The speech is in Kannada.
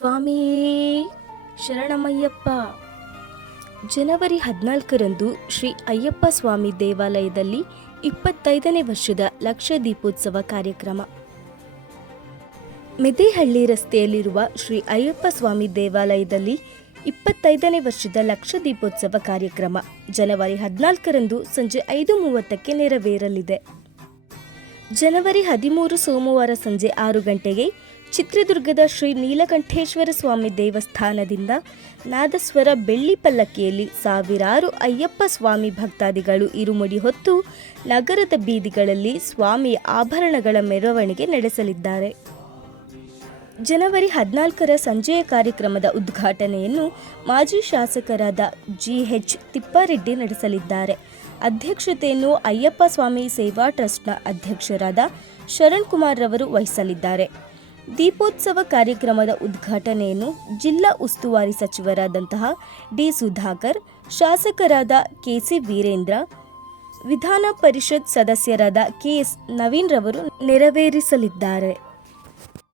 ಸ್ವಾಮಿಯೇ ಶರಣಮಯ್ಯಪ್ಪ. ಜನವರಿ 14ರಂದು ಶ್ರೀ ಅಯ್ಯಪ್ಪ ಸ್ವಾಮಿ ದೇವಾಲಯದಲ್ಲಿ 25ನೇ ವರ್ಷದ ಲಕ್ಷ ದೀಪೋತ್ಸವ ಕಾರ್ಯಕ್ರಮ. ಮೆದೇಹಳ್ಳಿ ರಸ್ತೆಯಲ್ಲಿರುವ ಶ್ರೀ ಅಯ್ಯಪ್ಪ ಸ್ವಾಮಿ ದೇವಾಲಯದಲ್ಲಿ 25ನೇ ವರ್ಷದ ಲಕ್ಷ ದೀಪೋತ್ಸವ ಕಾರ್ಯಕ್ರಮ ಜನವರಿ 14ರಂದು ಸಂಜೆ 5:30ಕ್ಕೆ ನೆರವೇರಲಿದೆ. ಜನವರಿ 13 ಸೋಮವಾರ ಸಂಜೆ 6 ಗಂಟೆಗೆ ಚಿತ್ರದುರ್ಗದ ಶ್ರೀ ನೀಲಕಂಠೇಶ್ವರ ಸ್ವಾಮಿ ದೇವಸ್ಥಾನದಿಂದ ನಾದಸ್ವರ ಬೆಳ್ಳಿ ಪಲ್ಲಕ್ಕಿಯಲ್ಲಿ ಸಾವಿರಾರು ಅಯ್ಯಪ್ಪ ಸ್ವಾಮಿ ಭಕ್ತಾದಿಗಳು ಇರುಮುಡಿ ಹೊತ್ತು ನಗರದ ಬೀದಿಗಳಲ್ಲಿ ಸ್ವಾಮಿಯ ಆಭರಣಗಳ ಮೆರವಣಿಗೆ ನಡೆಸಲಿದ್ದಾರೆ. ಜನವರಿ 14ರ ಸಂಜೆಯ ಕಾರ್ಯಕ್ರಮದ ಉದ್ಘಾಟನೆಯನ್ನು ಮಾಜಿ ಶಾಸಕರಾದ GH ತಿಪ್ಪಾರೆಡ್ಡಿ ನಡೆಸಲಿದ್ದಾರೆ. ಅಧ್ಯಕ್ಷತೆಯನ್ನು ಅಯ್ಯಪ್ಪ ಸ್ವಾಮಿ ಸೇವಾ ಟ್ರಸ್ಟ್ನ ಅಧ್ಯಕ್ಷರಾದ ಶರಣ್ ಕುಮಾರ್ ರವರು ವಹಿಸಲಿದ್ದಾರೆ. ದೀಪೋತ್ಸವ ಕಾರ್ಯಕ್ರಮದ ಉದ್ಘಾಟನೆಯನ್ನು ಜಿಲ್ಲಾ ಉಸ್ತುವಾರಿ ಸಚಿವರಾದಂತಹ ಡಿ ಸುಧಾಕರ್, ಶಾಸಕರಾದ KC ವೀರೇಂದ್ರ, ವಿಧಾನ ಪರಿಷತ್ ಸದಸ್ಯರಾದ KS ನವೀನ್ ರವರು ನೆರವೇರಿಸಲಿದ್ದಾರೆ.